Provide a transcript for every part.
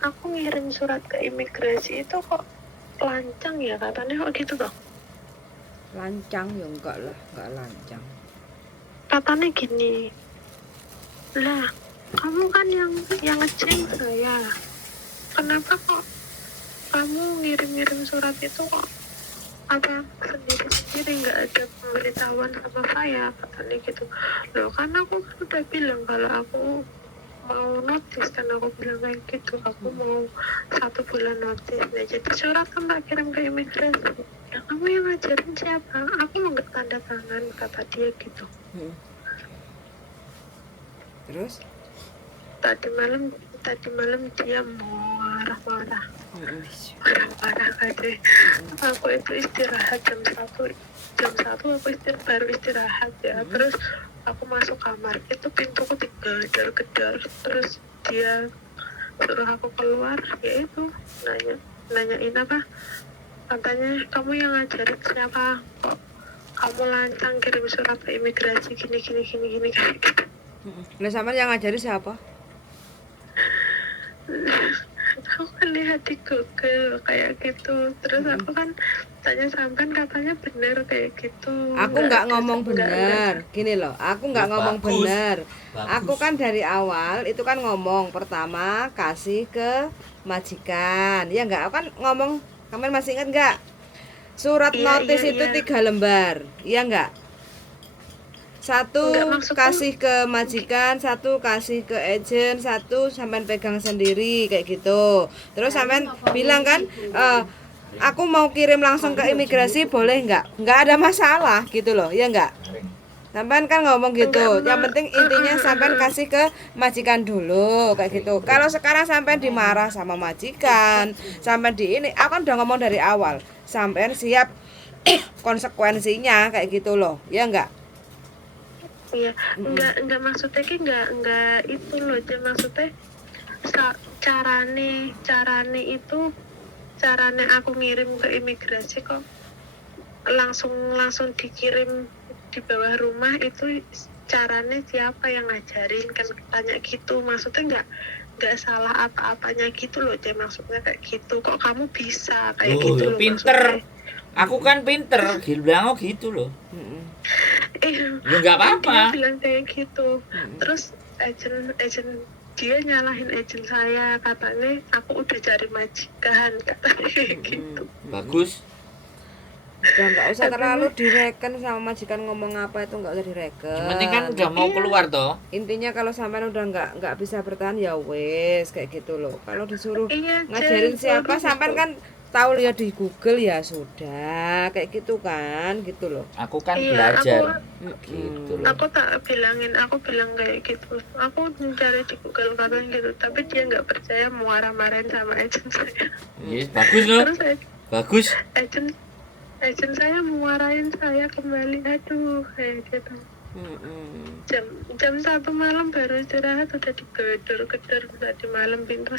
aku ngirim surat ke imigrasi itu kok lancang ya katanya, kok gitu toh? Lancang ya enggak lah, enggak lancang. Katanya gini, lah kamu kan yang ngeceng saya, kenapa kok kamu ngirim surat itu kok apa sendiri nggak ada pemberitahuan sama saya, katanya gitu. Loh kan aku kan udah bilang kalau aku mau notis, kan aku bilang kayak gitu, aku mau 1 bulan notis. Nah, jadi surat kan tak kirim ke imigrasi. Ya kamu yang ngajarin siapa? Aku mau nggak tanda tangan, kata dia gitu. Terus Tadi malam dia marah-marah katanya. Aku itu istirahat jam 1 aku baru istirahat ya. Terus aku masuk kamar, itu pintuku digedor-gedor, terus dia suruh aku keluar, ya itu nanyain apa, katanya kamu yang ngajarin siapa, kok kamu lancang kirim surat ke imigrasi gini kayak gitu. Nah, sama yang ngajari siapa? Aku kan lihat di Google kayak gitu, terus aku kan tanya sampean, katanya bener kayak gitu. Aku nggak ngomong bener, gini loh, aku nggak ngomong bener. Aku kan dari awal itu kan ngomong pertama kasih ke majikan, ya nggak? Aku kan ngomong, kamu masih ingat nggak? Surat notis itu 3 lembar, iya nggak? 1 kasih ke majikan, 1 kasih ke agent, 1 sampean pegang sendiri kayak gitu. Terus sampean bilang kan, aku mau kirim langsung ke imigrasi boleh nggak? Nggak ada masalah gitu loh, ya nggak? Sampean kan ngomong gitu. Yang penting intinya sampean kasih ke majikan dulu kayak gitu. Kalau sekarang sampean dimarah sama majikan, sampean di ini, aku kan udah ngomong dari awal. Sampean siap konsekuensinya kayak gitu loh, ya nggak? Iya, enggak maksudnya ki enggak itu loh, maksudnya carane aku ngirim ke imigrasi kok langsung dikirim di bawah rumah, itu caranya siapa yang ngajarin, kan tanya gitu. Maksudnya enggak salah apa-apanya gitu loh, maksudnya kayak gitu. Kok kamu bisa kayak gitu loh, pinter maksudnya. Aku kan pinter, bilang gitu loh. Ya nggak apa-apa. Dia bilang kayak gitu. Terus agent dia nyalahin agent saya, katanya aku udah cari majikan, katanya gitu. Bagus. Udah nggak usah terlalu direken sama majikan ngomong apa, itu nggak usah direken. Yang penting kan udah mau keluar toh. Intinya kalau sampean udah nggak bisa bertahan ya wes kayak gitu loh. Kalau disuruh ngajarin siapa, sampean kan tahu lihat di Google ya sudah kayak gitu kan, gitu loh. Aku kan belajar gitu loh. Aku bilang kayak gitu, aku mencari di Google katanya gitu, tapi dia nggak percaya, mau marah-marahin sama agent saya. Yes, bagus loh. Bagus. Agent saya mau marahin saya kembali, aduh kayak gitu. Jam 1 malam baru istirahat udah digedor-gedor tadi malam pintu.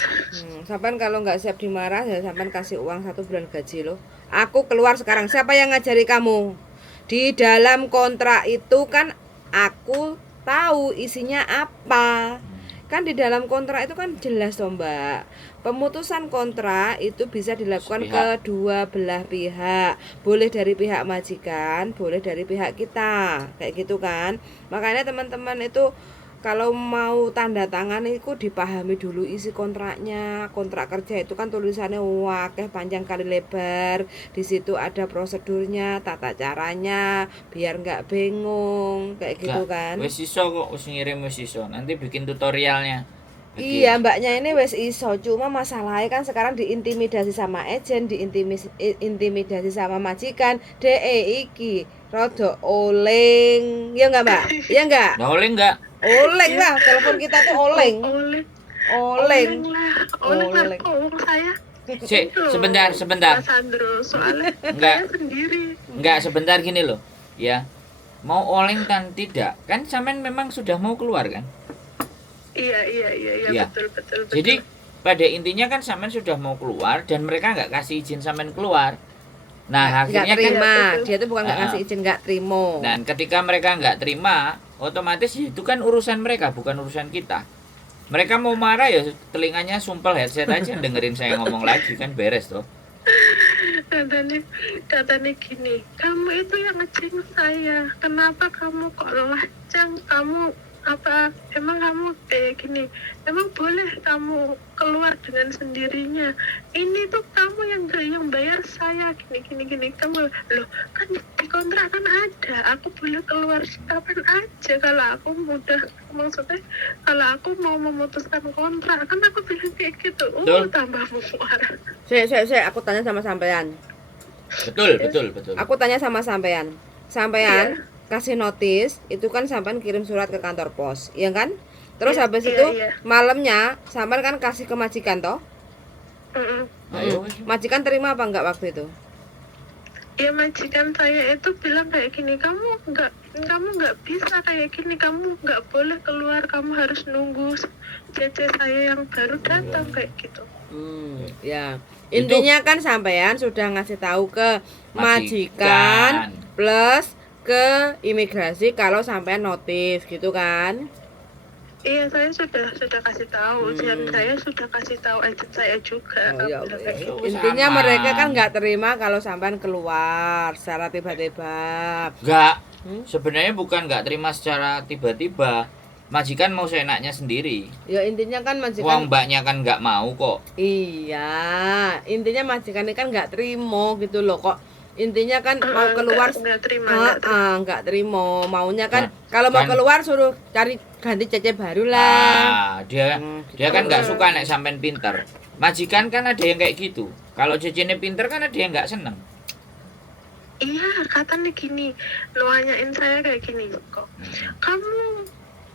Sampean kalau nggak siap dimarah ya sampean kasih uang 1 bulan gaji loh. Aku keluar sekarang. Siapa yang ngajari kamu? Di dalam kontrak itu kan aku tahu isinya apa. Kan di dalam kontrak itu kan jelas toh Mbak. Pemutusan kontrak itu bisa dilakukan kedua belah pihak. Boleh dari pihak majikan, boleh dari pihak kita. Kayak gitu kan. Makanya teman-teman itu kalau mau tanda tangan itu dipahami dulu isi kontraknya. Kontrak kerja itu kan tulisannya wakeh panjang kali lebar. Di situ ada prosedurnya, tata caranya, biar nggak bingung kayak gitu kan. Wes iso kok, wes ngirim wes iso. Nanti bikin tutorialnya. Iya mbaknya ini wes iso, cuma masalahnya kan sekarang diintimidasi sama agent, diintimidasi sama majikan, iki rodo oleng, ya enggak mbak? Ya enggak? Nah, oleng enggak? Oleng lah, telepon kita tuh oleng. Oleng lah saya. Sebentar. Sandro, soalnya enggak. saya sendiri. Enggak, sebentar gini loh. Ya. Mau oleng kan tidak? Kan sampean memang sudah mau keluar kan? Iya. Betul. Jadi pada intinya kan sampean sudah mau keluar dan mereka nggak kasih izin sampean keluar. Nah, akhirnya terima. Dia tuh bukan nggak ngasih izin, nggak terima. Dan ketika mereka nggak terima, otomatis itu kan urusan mereka, bukan urusan kita. Mereka mau marah ya telinganya sumpel headset aja dengerin saya ngomong lagi kan beres toh. Katanya gini, kamu itu yang ngeceng saya, kenapa kamu kok lacang, kamu apa, emang kamu kayak gini, emang boleh kamu keluar dengan sendirinya, ini tuh kamu yang bayar saya, gini, kamu loh, kan di kontrak kan ada, aku boleh keluar kapan aja kalau aku mudah, maksudnya kalau aku mau memutuskan kontrak, kan aku bilang kayak gitu, Betul. tambah marah. Aku tanya sama sampean. Betul. Aku tanya sama sampean. Sampean kasih notis, itu kan sampean kirim surat ke kantor pos, iya kan? Terus Iya, habis iya, itu iya. malamnya sampean kan kasih ke majikan toh? Ayo. Majikan terima apa enggak waktu itu? Ya majikan saya itu bilang kayak gini, kamu nggak bisa kayak gini, kamu nggak boleh keluar, kamu harus nunggu cece saya yang baru datang kayak gitu. Ya. Intinya kan sampean sudah ngasih tahu ke majikan plus ke imigrasi kalau sampean notif gitu kan? Iya, saya sudah kasih tahu, dan saya sudah kasih tahu agent saya juga. Oh, ya, Bilang ya. kayak gitu. Intinya Sama. mereka kan nggak terima kalau sampean keluar secara tiba-tiba. Enggak. Sebenarnya bukan nggak terima secara tiba-tiba. Majikan mau seenaknya sendiri. Ya intinya kan Uang majikan. mbaknya kan nggak mau kok. Iya, intinya majikan ini kan nggak terima gitu loh kok. Intinya kan mau keluar nggak terima. nggak terima. Maunya kan Nah, kalau mau kan- keluar suruh cari ganti cece baru lah. Nah, dia kan nggak suka nek sampean pinter. Majikan kan ada yang kayak gitu. Kalau cecenya pinter kan ada yang nggak seneng. Iya, katanya gini, nanyain saya kayak gini kok.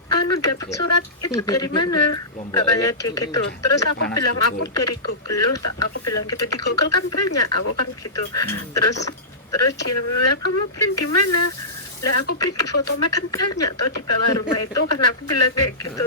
Kamu dapat surat itu dari mana? Katanya dia gitu. Terus aku bilang aku dari Google. Aku bilang gitu, di Google kan banyak. Aku kan gitu. Terus dia bilang, kamu print di mana? Lah aku print di Fotomac kan banyak toh di bawah rumah itu, karena aku bilang kayak gitu.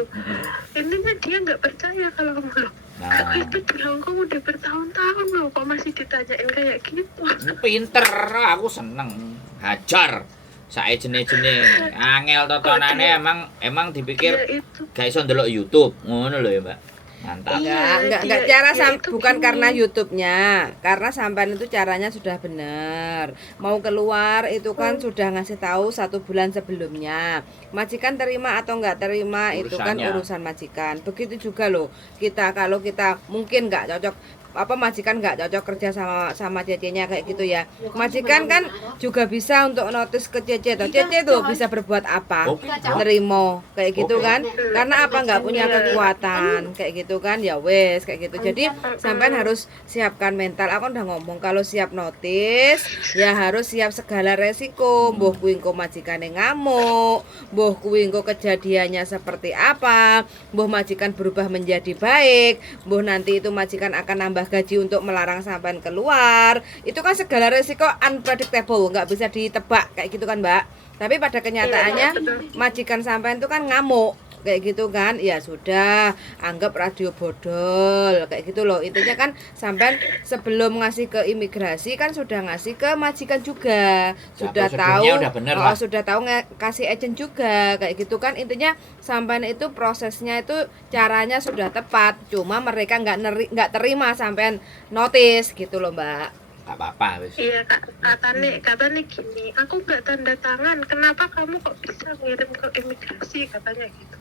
Intinya dia nggak percaya kalau kamu loh. Aku itu bilang kamu udah bertahun-tahun loh, kok masih ditanyain kayak gitu. Pinter, aku seneng. Hajar. Sae jene-jene angel totonane emang dipikir Iya, itu. gak iso ndelok YouTube. Ngono lho ya, Mbak. Mantap. Iya, Enggak dia- cara dia itu bukan gini. karena YouTube-nya, karena sampean itu caranya sudah benar. Mau keluar itu kan sudah ngasih tahu 1 bulan sebelumnya. Majikan terima atau enggak terima itu kan Urusannya. urusan majikan. Begitu juga loh. Kalau kita mungkin enggak cocok majikan nggak cocok kerja sama cecenya kayak gitu ya. Majikan kan juga bisa untuk notis ke cece tuh. Cece tuh bisa berbuat apa? Oke. Nerimo kayak gitu Oke. kan. Karena apa nggak punya kekuatan kayak gitu kan ya wes kayak gitu. Jadi sampean harus siapkan mental. Aku udah ngomong kalau siap notis ya harus siap segala resiko. Mbuh kuwi engko majikane ngamuk, mbuh kuwi engko kejadiannya seperti apa, mbuh majikan berubah menjadi baik, mbuh nanti itu majikan akan nambah gaji untuk melarang sampean keluar. Itu kan segala resiko unpredictable, nggak bisa ditebak kayak gitu kan Mbak. Tapi pada kenyataannya majikan sampean itu kan ngamuk kayak gitu kan, ya sudah anggap radio bodol kayak gitu loh. Intinya kan sampean sebelum ngasih ke imigrasi kan sudah ngasih ke majikan juga, sudah prosedurnya tahu udah bener lah. sudah tahu kasih agent juga kayak gitu kan. Intinya sampean itu prosesnya itu caranya sudah tepat, cuma mereka nggak terima sampean notice gitu loh Mbak. Gak apa-apa wis. Iya, katanya gini, aku nggak tanda tangan, kenapa kamu kok bisa ngirim ke imigrasi, katanya gitu.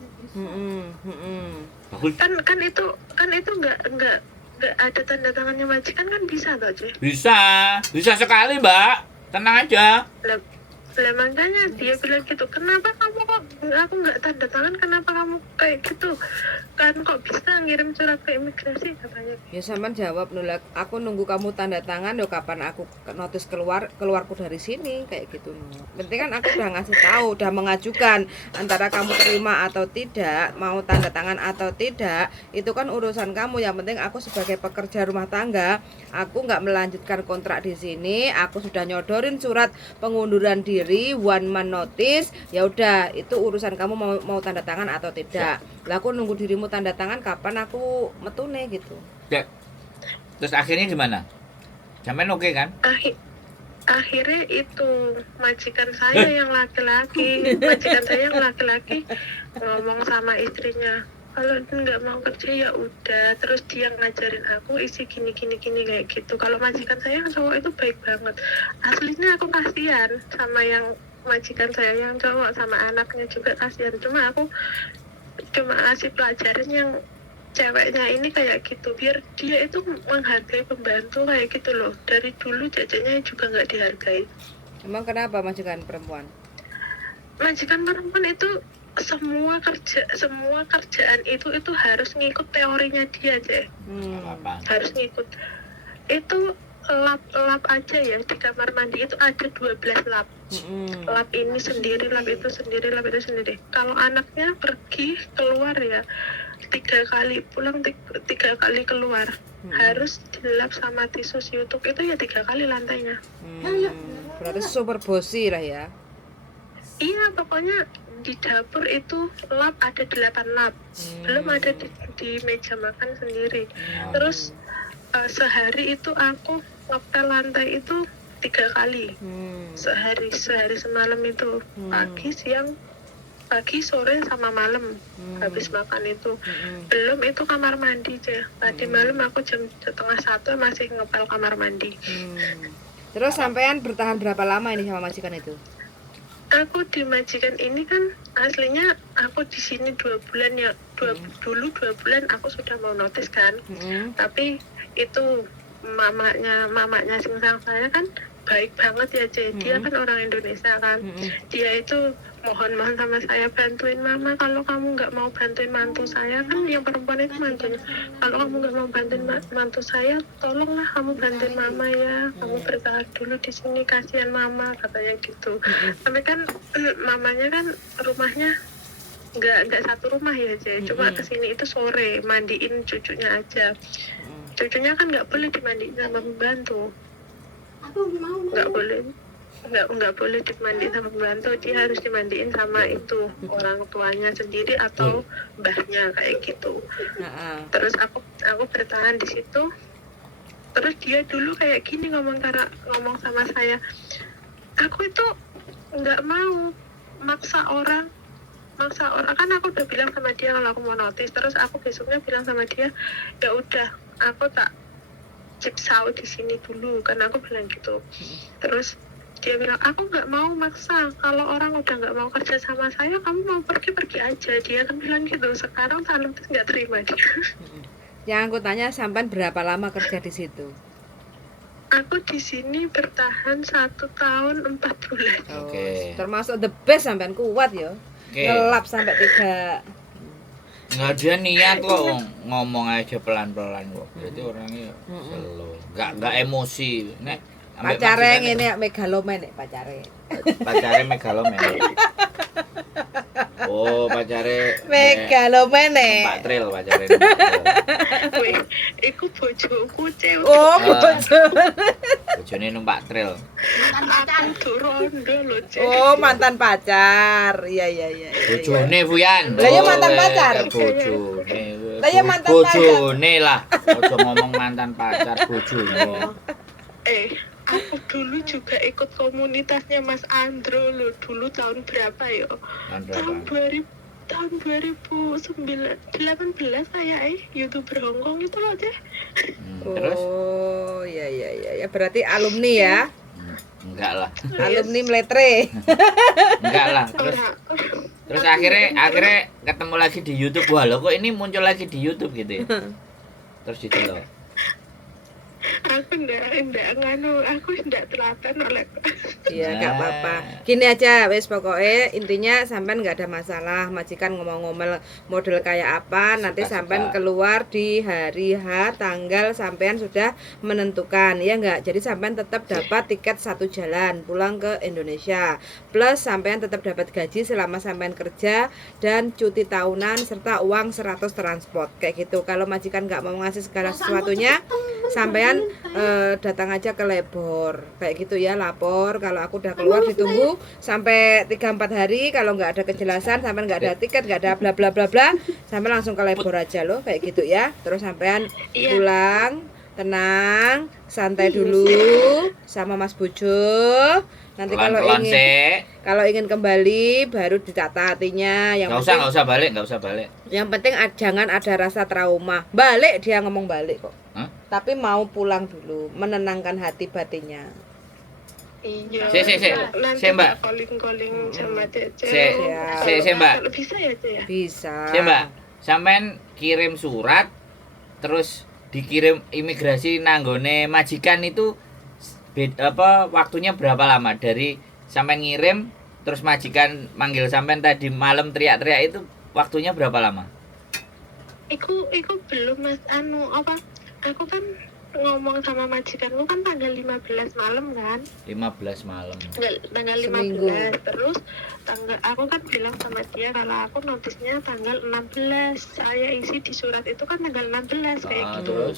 Bagus. Kan itu nggak ada tanda tangannya majikan, kan bisa toh cuy. Bisa sekali, Mbak. Tenang aja. Lah makanya dia bilang gitu, kenapa kamu kok aku nggak tanda tangan, kenapa kamu kayak gitu, kan kok bisa ngirim surat ke imigrasi, katanya. Ya sampean jawab nolak, aku nunggu kamu tanda tangan, kapan aku notis keluarku dari sini kayak gitu. Penting kan aku udah ngasih tahu, udah mengajukan, antara kamu terima atau tidak, mau tanda tangan atau tidak, itu kan urusan kamu. Yang penting aku sebagai pekerja rumah tangga, aku nggak melanjutkan kontrak di sini, aku sudah nyodorin surat pengunduran diri, one man notice, ya udah itu urusan kamu mau tanda tangan atau tidak. Lah aku nunggu dirimu tanda tangan kapan aku metune gitu. Ya. Terus akhirnya gimana? Sampean oke kan? Akhirnya itu majikan saya yang laki-laki ngomong sama istrinya, kalau nggak mau kerja ya udah, terus dia ngajarin aku isi gini kayak gitu. Kalau majikan saya yang cowok itu baik banget, aslinya aku kasihan sama yang majikan saya yang cowok, sama anaknya juga kasihan, cuma aku cuma ngasih pelajaran yang ceweknya ini kayak gitu, biar dia itu menghargai pembantu kayak gitu loh. Dari dulu jajannya juga nggak dihargai. Emang kenapa majikan perempuan? Majikan perempuan itu semua kerjaan itu harus ngikut teorinya dia aja, Apa? harus ngikut. Itu lap aja ya, di kamar mandi itu ada 12 lap. Lap ini sendiri, lap itu sendiri, lap itu sendiri. Kalau anaknya pergi keluar ya 3 kali pulang, 3 kali keluar, harus dilap sama tisu siutuk itu ya 3 kali lantainya. Berarti super bossy lah ya. Iya, pokoknya di dapur itu lap ada 8 lap, belum ada di meja makan sendiri. Terus sehari itu aku ngepel lantai itu 3 kali sehari semalam itu, pagi sore sama malam habis makan itu. Belum itu kamar mandi aja, tadi malam aku jam 12:30 masih ngepel kamar mandi. Terus sampean bertahan berapa lama ini sama majikan itu? Aku di majikan ini kan aslinya aku di sini 2 bulan ya. Dulu 2 bulan aku sudah mau notis kan. Tapi itu mamanya singsang saya kan baik banget ya, dia kan orang Indonesia kan. Dia itu mohon sama saya, bantuin mama, kalau kamu nggak mau bantuin mantu saya, kan yang perempuan itu mantunya, kalau kamu nggak mau bantuin mantu saya, tolonglah kamu bantuin mama ya, kamu bertahan dulu di sini, kasihan mama, katanya gitu. Tapi kan mamanya kan rumahnya nggak satu rumah ya, cuma kesini itu sore mandiin cucunya aja. Cucunya kan nggak boleh dimandiin sama pembantu, nggak boleh dimandiin sama pembantu, dia harus dimandiin sama itu orang tuanya sendiri atau mbahnya kayak gitu. Terus aku bertahan di situ. Terus dia dulu kayak gini ngomong sama saya, aku itu nggak mau maksa orang kan. Aku udah bilang sama dia kalau aku mau notis, terus aku besoknya bilang sama dia, ya udah aku tak cipsau di sini dulu, karena aku bilang gitu. Terus dia bilang, aku nggak mau maksa, kalau orang udah nggak mau kerja sama saya, kamu mau pergi aja, dia kan bilang gitu. Sekarang tak notis nggak terima dia. Yang aku tanya, sampean berapa lama kerja di situ? Aku di sini bertahan 1 tahun 4 bulan. Oke. Termasuk the best, sampean kuat ya. Ngelap sampai 3. Nggak ada niat kok, ngomong aja pelan-pelan kok. Berarti orangnya slow, nggak emosi. Nek Pacare ngene megalomen nek pacare. Pacare megalomen. Oh, pacare Megalomen nek. Pak Tril pacare. Wih, iku bojoku cewek. Oh, bojo. Bojone numpak Tril. Aku rondo loh, Cek. Oh, mantan pacar. Iya. Bojone Fuyan. Lah ya mantan pacar. Bojone. Lah ya mantan pacar. Bojone lah. Ojo ngomong mantan pacar, bojone. Aku dulu juga ikut komunitasnya Mas Andro loh, dulu tahun berapa ya? Tahun 2018 saya YouTuber Hongkong itu loh, Cek. Terus? Oh, iya. Berarti alumni ya? Enggak lah. Alumni meletre. Enggak lah. Terus akhirnya ketemu lagi di YouTube. Wah, loh kok ini muncul lagi di YouTube gitu ya. Terus didelok. Aku enggak telaten oleh. Iya, enggak apa-apa. Gini aja, wis pokoknya intinya sampean enggak ada masalah. Majikan ngomong-ngomel model kayak apa, nanti sampean keluar di hari H, tanggal sampean sudah menentukan. Ya enggak? Jadi sampean tetap dapat tiket 1 jalan pulang ke Indonesia. Plus sampean tetap dapat gaji selama sampean kerja dan cuti tahunan serta uang 100 transport. Kayak gitu. Kalau majikan enggak mau ngasih segala sesuatunya, sampean datang aja ke labor kayak gitu ya, lapor kalau aku udah keluar, ditunggu sampai 3-4 hari. Kalau nggak ada kejelasan, sampean nggak ada tiket, nggak ada bla bla bla bla, sampai langsung ke labor aja loh kayak gitu ya. Terus sampean pulang, tenang, santai dulu sama Mas Bojo. Nanti kalau ingin kembali baru ditata hatinya. Nggak usah balik. Yang penting jangan ada rasa trauma. Balik, dia ngomong balik kok. Hah? Tapi mau pulang dulu, menenangkan hati batinnya. Iya. Si Mbak. Calling sama Cece. Si Mbak. Bisa ya, Cece ya? Bisa. Si Mbak, sampean kirim surat terus dikirim imigrasi nanggone majikan itu waktunya berapa lama dari sampean ngirim terus majikan manggil sampean tadi malam teriak-teriak itu waktunya berapa lama? Iku belum Mas aku kan ngomong sama majikanku kan tanggal 15 malam kan. 15 malam. Tanggal 15 Seminggu. terus aku kan bilang sama dia kalau aku notisnya tanggal 16. Saya isi di surat itu kan tanggal 16 kayak gitu. Terus?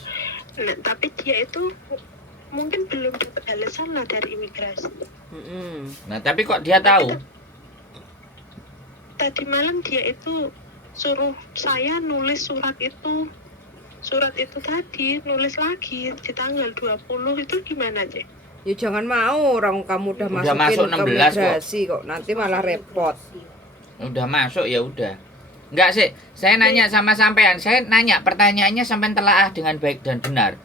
Nah, tapi dia itu mungkin belum dapat balasan lah dari imigrasi. Nah, tapi kok dia tahu? Tadi malam dia itu suruh saya nulis surat itu tadi, nulis lagi di tanggal 20 itu gimana, Cek? Ya jangan mau, orang kamu udah Udah masuk masukin ke 16 imigrasi kok. Nanti malah repot. Udah masuk ya udah. Enggak sih, saya nanya sama sampean. Saya nanya pertanyaannya sampean telaah dengan baik dan benar.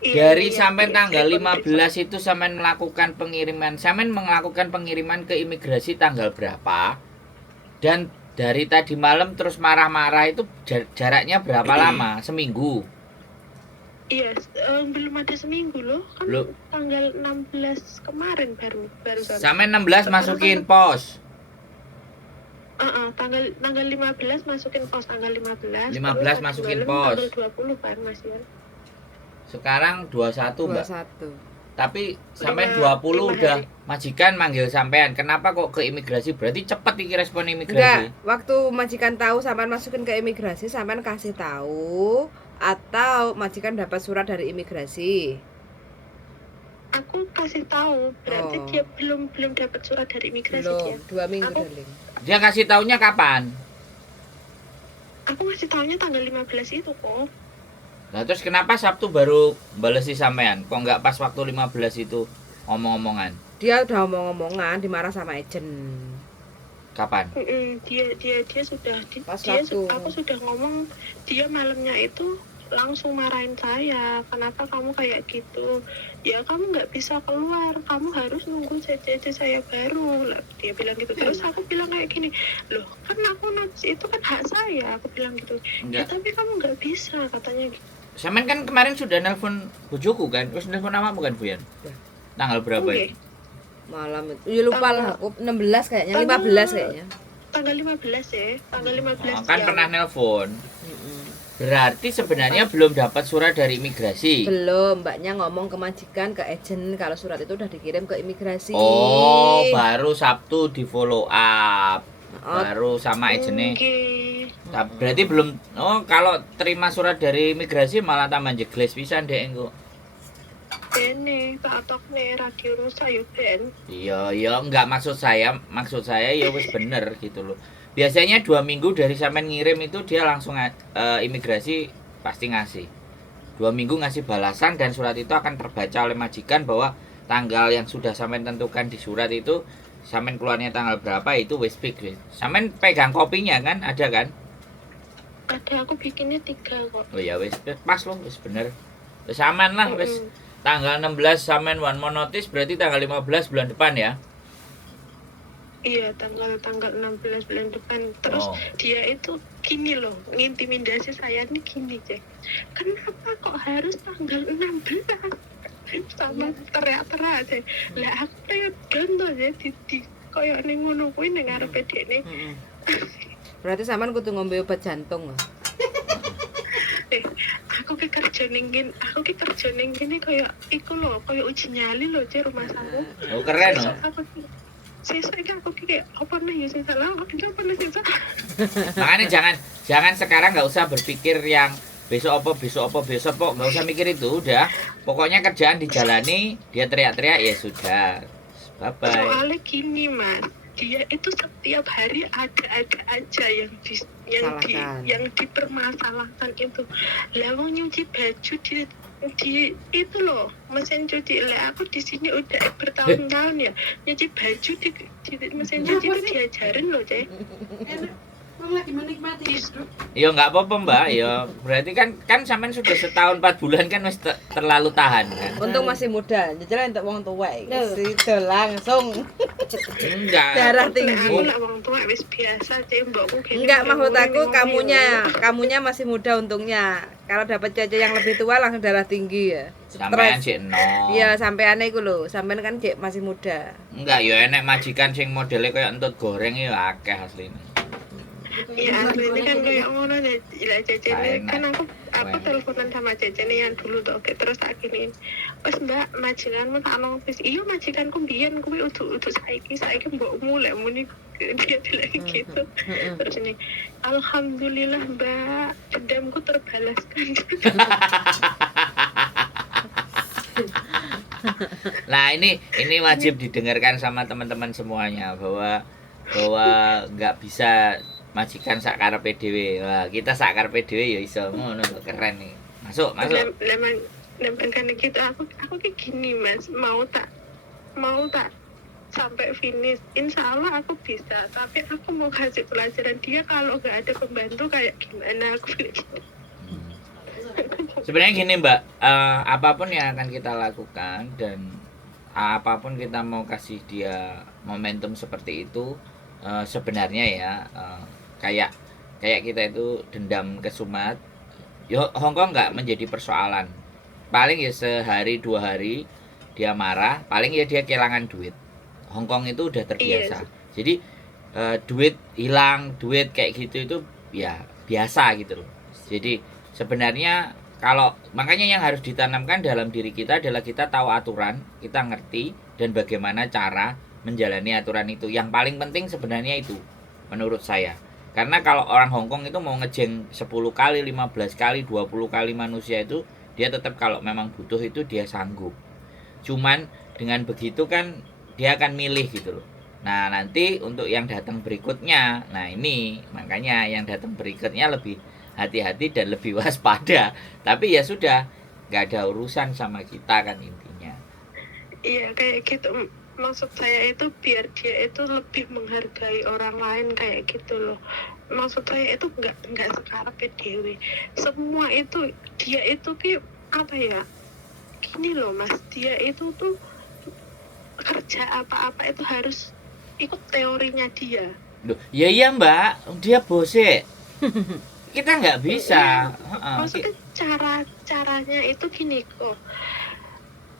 Dari sampean tanggal 15 itu sampean melakukan pengiriman ke imigrasi tanggal berapa? Dan dari tadi malam terus marah-marah itu jaraknya berapa lama? Seminggu? Iya, belum ada seminggu loh. Kan Belum. tanggal 16 kemarin baru Sampai 16 masukin pos. tanggal 15 masukin pos tanggal 15. 15 terus masukin malam pos. Tanggal 20 kan Mas ya. Sekarang 21, Mbak. 21. Tapi sampai 5 20 udah hari. majikan manggil sampean. Kenapa kok ke imigrasi? Berarti cepet iki respon Enggak, imigrasi. waktu majikan tahu sampean masukin ke imigrasi, sampean kasih tahu atau majikan dapat surat dari imigrasi. Aku kasih tahu, berarti Oh. dia belum dapat surat dari imigrasi dia. Belum, 2 minggu Aku- darling. Dia kasih taunya kapan? Aku ngasih taunya tanggal 15 itu kok. Nah, terus kenapa Sabtu baru balesi sampean? Kok nggak pas waktu 15 itu omong-omongan? Dia udah omong-omongan, dimarah sama agent. Kapan? Dia sudah Pas waktu. aku sudah ngomong dia malamnya itu langsung marahin saya, kenapa kamu kayak gitu, ya kamu nggak bisa keluar, kamu harus nunggu CCC saya baru lah, dia bilang gitu. Terus aku bilang kayak gini, loh kan aku notis itu kan hak saya, aku bilang gitu. Ya, Enggak. tapi kamu nggak bisa katanya gitu. Sampean kan kemarin sudah nelpon bojoku kan? Terus nelpon nama bukan Bu Yan? Ya. Tanggal berapa Oke. itu? Malam itu. Ya lupa lah aku 16 kayaknya, Tanggal- 15 kayaknya. Tanggal 15 ya, tanggal 15 Kan siang. pernah nelpon. Mm-mm. Berarti sebenarnya belum dapat surat dari imigrasi. Belum, mbaknya ngomong ke majikan, ke agent kalau surat itu udah dikirim ke imigrasi. Oh, baru Sabtu di follow up. Oh, Baru sama agentnya. Oke. Berarti belum. Oh, kalau terima surat dari imigrasi malah tambah jegles pisan deh engko. Bene, tak atok nih radio rusak ya Ben. Iya, enggak maksud saya ya wis bener gitu loh. Biasanya 2 minggu dari sampean ngirim itu dia langsung imigrasi pasti ngasih. 2 minggu ngasih balasan dan surat itu akan terbaca oleh majikan bahwa tanggal yang sudah sampean tentukan di surat itu sampean keluarnya tanggal berapa itu wis fix. Sampean pegang kopinya kan? Ada kan? Ada, aku bikinnya 3 kok. Oh ya wis pas loh, wis bener. Wis aman lah wis. Tanggal 16 sampean one more notice berarti tanggal 15 bulan depan ya. Iya, tanggal 16 bulan depan. Terus Oh. dia itu gini loh, ngintimidasi saya nih gini, Cek. Kenapa kok harus tanggal 16? Sama teriak-teriak, Cek. Lah aku pengen contoh ya di koyo ning ngono kuwi ning ngarepe dekne. mm-mm. Berarti sampean kudu ngombe obat jantung. Aku ki kerja ning kene koyo iku lho, koyo uji nyali lho, Cek, rumah saku. Oh keren loh. Sesuk iki aku ki kayak apa nih ya sing salah, apa nih sing salah. Makanya jangan sekarang nggak usah berpikir yang besok apa nggak usah mikir itu udah. Pokoknya kerjaan dijalani, dia teriak-teriak ya sudah. Bye bye. Soalnya gini Mas, dia itu setiap hari ada aja Salahkan. yang dipermasalahkan itu. Lah wong nyuci baju di itu loh mesin cuci lah, aku di sini udah bertahun-tahun ya nyuci baju di mesin cuci itu diajarin loh cek. Orang lagi menikmati hidup. Ya nggak apa-apa mbak, ya berarti kan sampean sudah setahun 4 bulan kan wis terlalu tahan kan. Untung masih muda, jajalan untuk wong tua iki. Loh. Situ langsung Enggak. darah Nah, tinggi. aku lah orang tua wis biasa cek mbokku gini. Enggak, maksud aku kamunya masih muda untungnya. Kalau dapat cewek yang lebih tua langsung darah tinggi ya. Sampean Stres. sik enom. Iya, sampean iku lho, sampean kan cek masih muda. Enggak, ya enek majikan sing modele kayak entut goreng ya akeh asline. Ya aslinya kan kayak ngono ya, lah cecene Enak. kan aku Enak. teleponan sama cecene yang dulu tuh, oke terus tak giniin. Wes mbak majikanmu tak nongpis, iya majikanku biyen kuwi udah saiki mbokmu lek muni dia bilang gitu. Terus ini alhamdulillah mbak dendamku terbalaskan. Nah, ini wajib didengarkan sama teman-teman semuanya bahwa nggak bisa majikan sak karepe dhewe. Wah, kita sak karepe dhewe ya iso ngono lho, keren nih. Masuk. Lemang kan gitu aku kayak gini mas, mau tak sampai finish insya Allah aku bisa, tapi aku mau kasih pelajaran dia kalau nggak ada pembantu kayak gimana aku bilang gitu. Sebenarnya gini mbak, apapun yang akan kita lakukan dan apapun kita mau kasih dia momentum seperti itu, sebenarnya ya kayak kita itu dendam ke Sumat, yo Hongkong nggak menjadi persoalan. Paling ya sehari 2 hari dia marah, paling ya dia kehilangan duit. Hongkong itu udah terbiasa. Jadi duit hilang, duit kayak gitu itu ya biasa gitu loh. Jadi sebenarnya kalau makanya yang harus ditanamkan dalam diri kita adalah kita tahu aturan, kita ngerti dan bagaimana cara menjalani aturan itu. Yang paling penting sebenarnya itu menurut saya. Karena kalau orang Hongkong itu mau ngejeng 10 kali, 15 kali, 20 kali manusia itu dia tetap kalau memang butuh itu dia sanggup. Cuman dengan begitu kan dia akan milih gitu loh. Nah, nanti untuk yang datang berikutnya, nah ini makanya yang datang berikutnya lebih hati-hati dan lebih waspada. Tapi ya sudah, nggak ada urusan sama kita kan intinya. Iya kayak gitu, maksud saya itu biar dia itu lebih menghargai orang lain kayak gitu loh. Maksud saya itu nggak sekarepe dewe, semua itu dia itu ki apa ya, gini loh mas, dia itu tuh kerja apa-apa itu harus ikut teorinya dia. Loh, ya iya mbak, dia bose. Kita nggak bisa. Maksudnya caranya itu gini kok,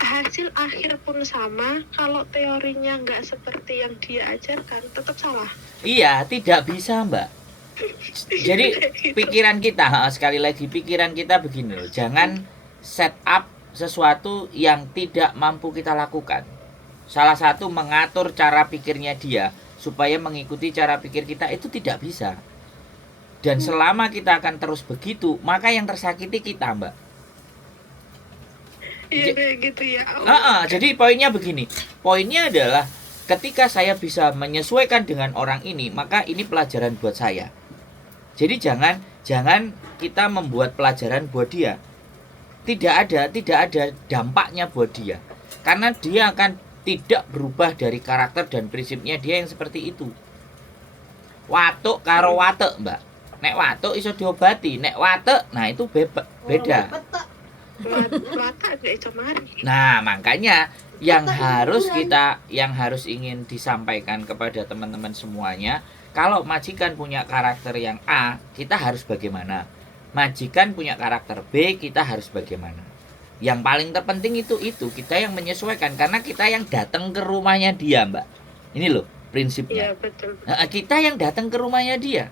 hasil akhir pun sama, kalau teorinya nggak seperti yang dia ajarkan tetap salah. Iya, tidak bisa mbak. Jadi pikiran kita, sekali lagi pikiran kita begini loh, jangan set up sesuatu yang tidak mampu kita lakukan. Salah satu mengatur cara pikirnya dia supaya mengikuti cara pikir kita itu tidak bisa. Dan selama kita akan terus begitu, maka yang tersakiti kita mbak. Iya kayak gitu ya. Jadi poinnya begini, poinnya adalah ketika saya bisa menyesuaikan dengan orang ini, maka ini pelajaran buat saya. Jadi jangan kita membuat pelajaran buat dia. Tidak ada dampaknya buat dia, karena dia akan tidak berubah dari karakter dan prinsipnya dia yang seperti itu. Watuk karo watek mbak, nek watuk iso diobati, nek watek nah itu beda. Watak gak iso mari. Nah, makanya yang harus ingin disampaikan kepada teman-teman semuanya, kalau majikan punya karakter yang A, kita harus bagaimana? Majikan punya karakter B, kita harus bagaimana? Yang paling terpenting itu kita yang menyesuaikan, karena kita yang datang ke rumahnya dia, Mbak. Ini loh prinsipnya. Iya betul. Nah, kita yang datang ke rumahnya dia,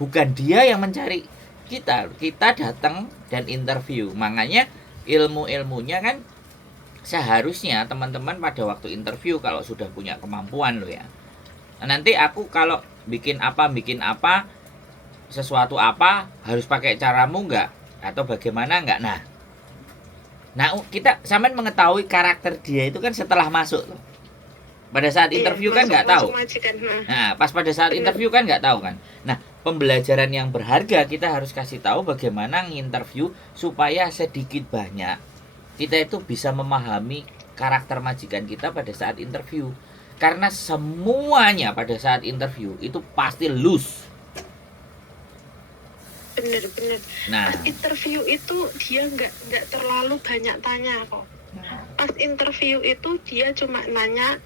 bukan dia yang mencari kita. Kita datang dan interview. Makanya ilmunya kan seharusnya teman-teman pada waktu interview kalau sudah punya kemampuan loh ya. Nah, nanti aku kalau bikin apa sesuatu apa harus pakai caramu enggak atau bagaimana enggak. Nah kita sampean mengetahui karakter dia itu kan setelah masuk loh. Pada saat interview kan nggak tahu. Majikan, Nah, pas pada saat interview kan nggak tahu kan. Nah, pembelajaran yang berharga, kita harus kasih tahu bagaimana nginterview supaya sedikit banyak kita itu bisa memahami karakter majikan kita pada saat interview. Karena semuanya pada saat interview itu pasti loose. Bener-bener. Nah, Pas interview itu dia nggak terlalu banyak tanya kok. Pas interview itu dia cuma nanya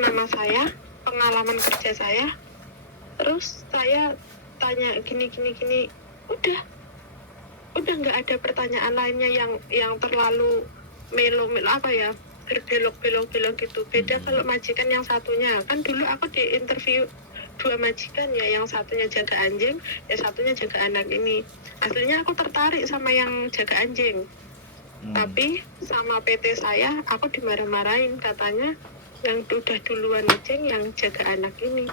nama saya, pengalaman kerja saya, terus saya tanya gini, udah nggak ada pertanyaan lainnya yang terlalu melo apa ya, berbelok gitu. Beda kalau majikan yang satunya, kan dulu aku di interview 2 majikan ya, yang satunya jaga anjing, yang satunya jaga anak ini. Aslinya aku tertarik sama yang jaga anjing, tapi sama PT saya aku dimarah-marahin, katanya yang udah duluan anjing yang jaga anak ini.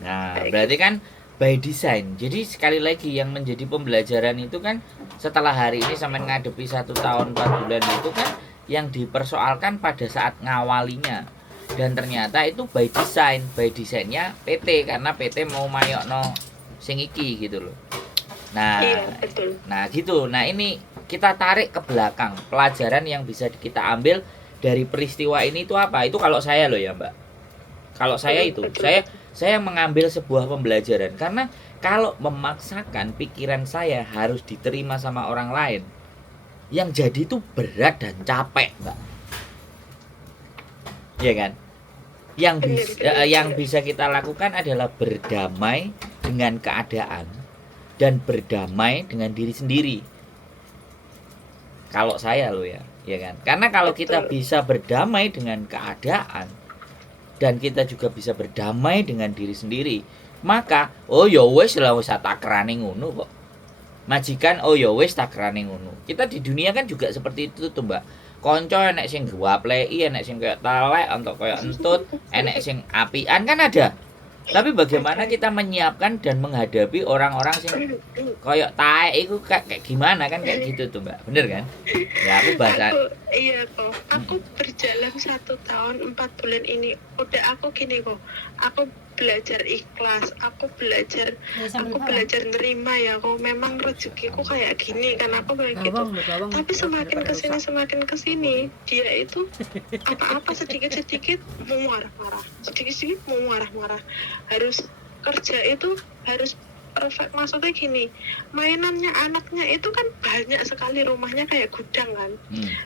nah berarti kan by design. Jadi sekali lagi yang menjadi pembelajaran itu kan setelah hari ini sampai ngadepi 1 tahun 4 bulan itu kan yang dipersoalkan pada saat ngawalinya. Dan ternyata itu by design-nya PT, karena PT mau mayokno sing iki gitu loh. Nah, Iya, betul. nah gitu. Nah, ini kita tarik ke belakang. Pelajaran yang bisa kita ambil dari peristiwa ini itu apa? Itu kalau saya loh ya, Mbak. Kalau saya itu, Betul. saya mengambil sebuah pembelajaran, karena kalau memaksakan pikiran saya harus diterima sama orang lain, yang jadi itu berat dan capek, Mbak. Iya kan? Yang bisa kita lakukan adalah berdamai dengan keadaan dan berdamai dengan diri sendiri. Kalau saya loh ya kan? Karena kalau kita bisa berdamai dengan keadaan dan kita juga bisa berdamai dengan diri sendiri, maka oh ya wis lah, wis takrane ngono kok. Majikan oh ya wis takrane ngono. Kita di dunia kan juga seperti itu tuh, Mbak. Konco enek sing guapleki, enek sing kayak talek, untuk kayak entut, enek sing apian kan ada. Tapi bagaimana kita menyiapkan dan menghadapi orang-orang sing kayak taek itu kayak gimana kan, kayak gitu tuh, Mbak. Bener kan? Ya aku bahasa. Iya kok. Aku berjalan 1 tahun 4 bulan ini. Udah aku gini kok. Aku belajar ikhlas. Aku belajar nerima ya kok. Memang rezekiku kayak gini kan, aku kayak gitu. Tapi semakin kesini dia itu apa-apa sedikit mau marah-marah. Sedikit mau marah-marah. Harus kerja itu harus perfect, maksudnya gini, mainannya anaknya itu kan banyak sekali, rumahnya kayak gudang kan,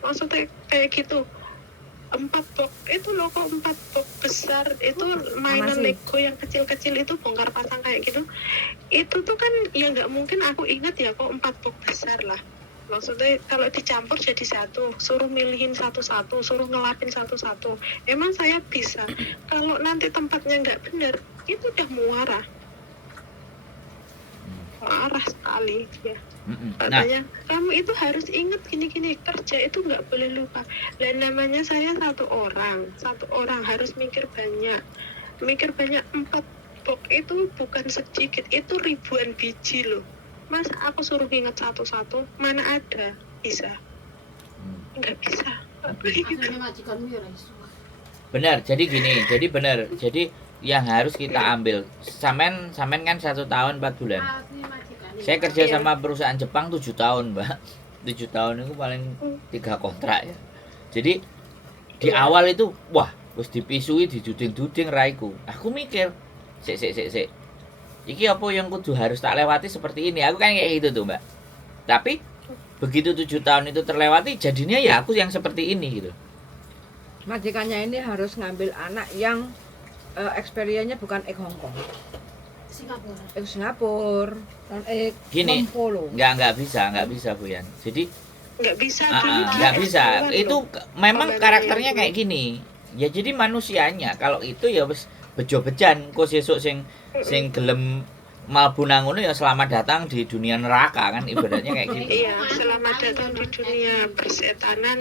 maksudnya kayak gitu. 4 box itu loh kok, 4 box besar itu mainan Lego yang kecil-kecil itu bongkar pasang kayak gitu. Itu tuh kan ya nggak mungkin aku ingat ya kok 4 box besar lah. Maksudnya kalau dicampur jadi satu, suruh milihin satu-satu, suruh ngelapin satu-satu. Emang saya bisa? Kalau nanti tempatnya nggak bener, itu udah muarah. Marah sekali ya. Katanya kamu itu harus ingat gini-gini, kerja itu nggak boleh lupa. Dan namanya saya satu orang harus mikir banyak 4 box itu bukan sedikit, itu ribuan biji loh. Masa aku suruh ingat satu-satu, mana ada bisa? Nggak bisa. Benar, jadi gini, jadi yang harus kita ambil, samen kan 1 tahun 4 bulan. Saya kerja sama perusahaan Jepang 7 tahun, Mbak. 7 tahun itu paling 3 kontrak ya. Jadi di awal itu wah, wis dipisui, diduding-duding raiku. Aku mikir, sik. Iki apa yang kudu harus tak lewati seperti ini? Aku kan kayak gitu tuh, Mbak. Tapi begitu 7 tahun itu terlewati, jadinya ya aku yang seperti ini gitu. Majikannya ini harus ngambil anak yang experience-nya bukan Hongkong, Singapura, dan Gini, Polo. nggak bisa Bu Yan. Jadi Nggak bisa nggak bisa. Itu memang karakternya kayak gini. Ya jadi manusianya kalau itu ya wis bejo-bejan kok sesuk sing gelem malbu nang ngono ya selamat datang di dunia neraka kan, ibaratnya kayak gitu. Iya, selamat datang di dunia persetanan.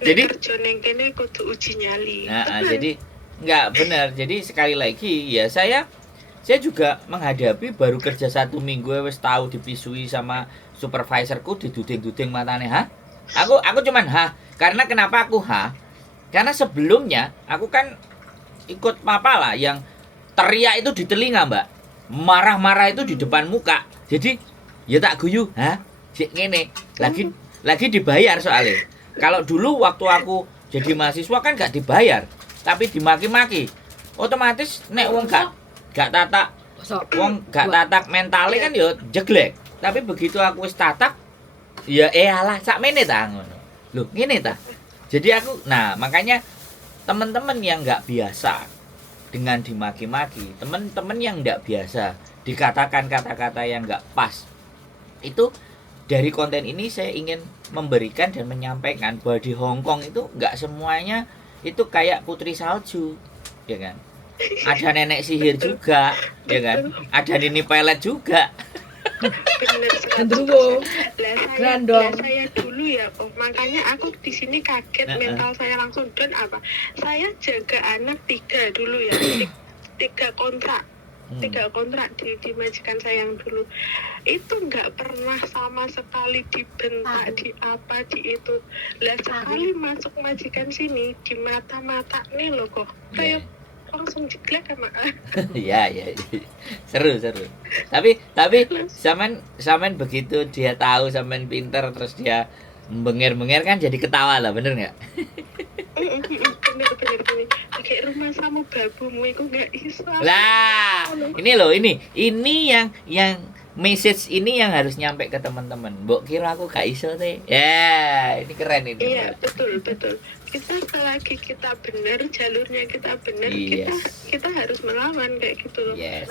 Jadi kerja ning kene kudu uji nyali. Jadi nggak benar. Jadi sekali lagi ya saya juga menghadapi baru kerja 1 minggu wis tahu dipisui sama supervisorku, diduding-duding matane. Aku cuman karena kenapa aku karena sebelumnya aku kan ikut papa lah yang teriak itu di telinga, Mbak. marah-marah itu di depan muka. Jadi ya tak guyu, hah? Sik ngene. Lagi dibayar soalnya. Kalau dulu waktu aku jadi mahasiswa kan gak dibayar, tapi dimaki-maki. Otomatis nek wong gak tatak wong gak tatak mentale kan ya jeglek. Tapi begitu aku wis tatak, ya alah sakmene ta ngono. Loh, ngene ta. Jadi aku, nah makanya teman-teman yang nggak biasa dengan dimaki-maki, teman-teman yang nggak biasa dikatakan kata-kata yang nggak pas, itu dari konten ini saya ingin memberikan dan menyampaikan bahwa di Hong Kong itu nggak semuanya itu kayak putri salju, ya kan? Ada nenek sihir juga, ya kan? Ada nini pelet juga. Bener Gendruwo. lah saya dulu ya kok, makanya aku di sini kaget, mental saya langsung down. Apa saya jaga anak 3 dulu ya, 3 kontrak di majikan saya yang dulu itu nggak pernah sama sekali dibentak, di apa di itu lah. Sekali masuk majikan sini di mata nih loh kok kayak langsung jeglek sama ya seru. Tapi samen begitu dia tahu samen pinter terus dia bengir kan jadi ketawa lah, bener nggak? bener kayak rumah samu babumu itu nggak iso Lah ini loh, ini yang message ini yang harus nyampe ke teman-teman. Mbok kira aku gak iso teh. Ya, ini keren ini. Iya, betul. Kita selagi kita benar, jalurnya kita benar, kita harus melawan kayak gitu loh. Yes.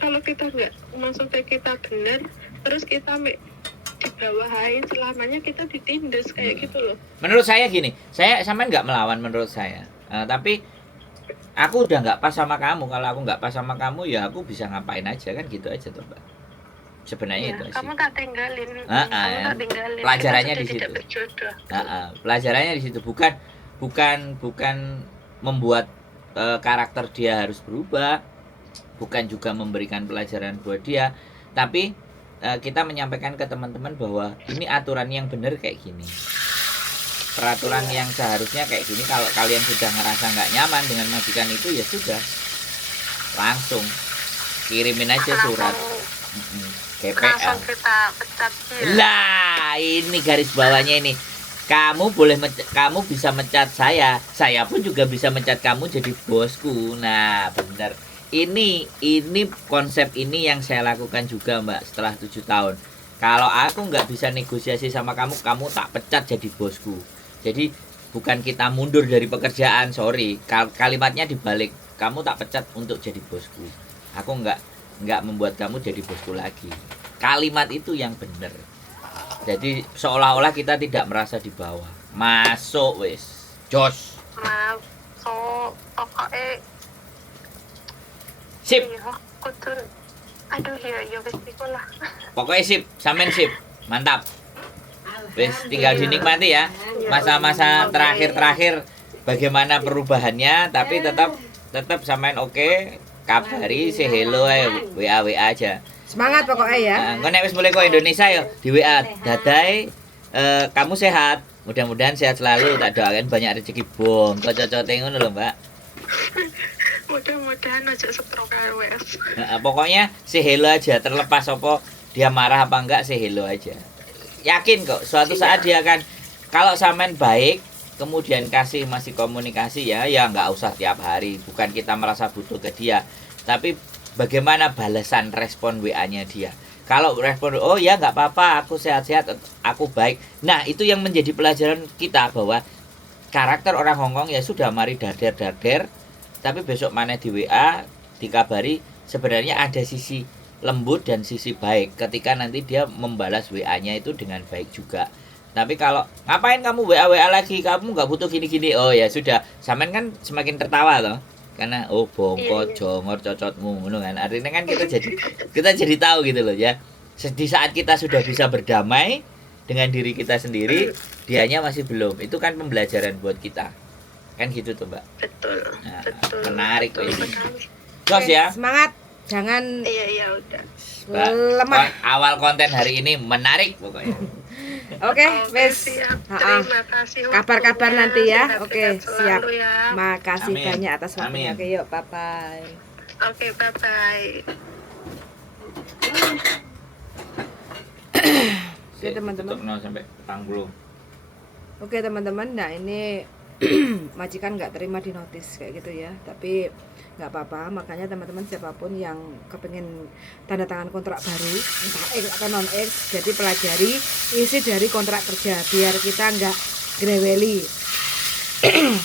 Kalau kita nggak, maksudnya kita benar, terus kita dibawahin selamanya, kita ditindas kayak gitu loh. Menurut saya gini, saya sampean nggak melawan menurut saya. Tapi aku udah nggak pas sama kamu. Kalau aku nggak pas sama kamu, ya aku bisa ngapain aja kan, gitu aja tuh Mbak. Sebenarnya Ya, itu sih. kamu tak tinggalin. Pelajarannya di Kita situ. tidak berjodoh. Pelajarannya di situ bukan membuat karakter dia harus berubah, bukan juga memberikan pelajaran buat dia, tapi kita menyampaikan ke teman-teman bahwa ini aturan yang benar kayak gini. Peraturan yang seharusnya kayak gini. Kalau kalian sudah ngerasa nggak nyaman dengan majikan itu, ya sudah, langsung kirimin aja surat GPL. Langsung kita pecat dia. Lah ini garis bawahnya ini, kamu bisa mencat saya pun juga bisa mencat kamu jadi bosku. Nah benar, ini konsep ini yang saya lakukan juga Mbak setelah 7 tahun. Kalau aku nggak bisa negosiasi sama kamu tak pecat jadi bosku. Jadi bukan kita mundur dari pekerjaan, sorry. Kalimatnya dibalik, kamu tak pecat untuk jadi bosku. Aku nggak membuat kamu jadi bosku lagi. Kalimat itu yang benar. Jadi seolah-olah kita tidak merasa di bawah. Masuk wis, jos. Masuk, pokoknya. Sip. Aduh ya wis iku lah. Pokoknya sip, sampean sip. Mantap. Wis tinggal dinikmati ya. Masa-masa terakhir bagaimana perubahannya, tapi tetap sampean oke. Kabari say hello WA aja. Semangat pokoknya ya. Engko nek wis mulai ke Indonesia ya di WA, dadai kamu sehat. Mudah-mudahan sehat selalu, tak doakan banyak rezeki bom. Cocote ngono lho, Mbak. Mudah-mudahan aja stroke wes. Pokoknya say hello aja, terlepas apa dia marah apa enggak, say hello aja. Yakin kok suatu saat dia akan, kalau sampean baik kemudian masih komunikasi ya nggak usah tiap hari. Bukan kita merasa butuh ke dia, tapi bagaimana balasan respon WA-nya dia. Kalau respon oh ya nggak apa-apa, aku sehat-sehat, aku baik. Nah itu yang menjadi pelajaran kita, bahwa karakter orang Hongkong ya sudah mari dader, tapi besok mana di WA dikabari sebenarnya ada sisi lembut dan sisi baik ketika nanti dia membalas WA-nya itu dengan baik juga. Tapi kalau ngapain kamu WA lagi, kamu nggak butuh gini-gini, oh ya sudah, sampean kan semakin tertawa loh, karena oh bongkot jongor cocotmu ngono kan. Artinya kan kita jadi tahu gitu loh ya. Di saat kita sudah bisa berdamai dengan diri kita sendiri, dianya masih belum. Itu kan pembelajaran buat kita. Kan gitu tuh, Mbak. Betul. Nah, betul. menarik kok ini. Sekali. Jos ya. Semangat. Jangan Iya udah. lemah. Awal konten hari ini menarik pokoknya. Oke, wes. Siap. Terima kasih. Kabar-kabar nanti ya. Sehat-sehat Oke, selalu siap. ya. Makasih Amin. banyak atas waktunya. Amin. Oke, yuk, bye-bye. Oke, bye-bye. Oke, teman-teman. Tutup sampai tanggung. Oke teman-teman, nah ini majikan nggak terima di notis kayak gitu ya, tapi nggak apa-apa. Makanya teman-teman siapapun yang kepengen tanda tangan kontrak baru, entah X atau non X, jadi pelajari isi dari kontrak kerja biar kita nggak greweli.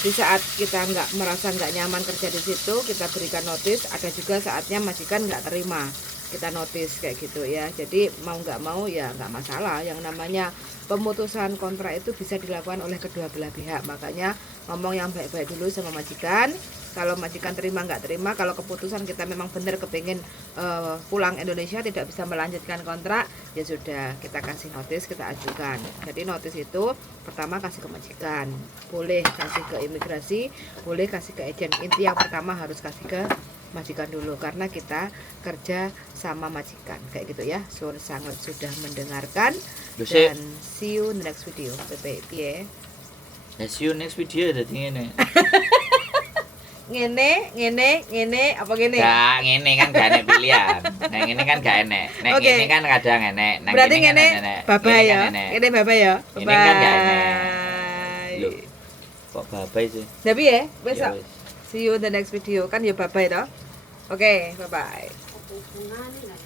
Di saat kita nggak merasa nggak nyaman kerja di situ, kita berikan notis. Ada juga saatnya majikan nggak terima, kita notis kayak gitu ya. Jadi mau nggak mau ya nggak masalah. Yang namanya pemutusan kontrak itu bisa dilakukan oleh kedua belah pihak. Makanya ngomong yang baik-baik dulu sama majikan. Kalau majikan terima nggak terima, kalau keputusan kita memang benar kepingin pulang Indonesia, tidak bisa melanjutkan kontrak, ya sudah, kita kasih notis, kita ajukan. Jadi notis itu pertama kasih ke majikan, boleh kasih ke imigrasi, boleh kasih ke agen. Inti yang pertama harus kasih ke majikan dulu, karena kita kerja sama majikan kayak gitu ya. Sangat sudah mendengarkan dan see you in the next video. Bye. See you next video dadi ngene. ngene apa gini? Gak ngene kan gak enek pilihan. Nah ngene kan gak enek. Nek Oke. ngene kan kadang enek. Nah Berarti ngene ngene bye ya. Ini bye ya. Ini kan gak enek. Loh, kok bye sih? Tapi ya, Ya besok. wis. See you in the next video kan ya bye toh. Oke, bye. Hubungannya lah.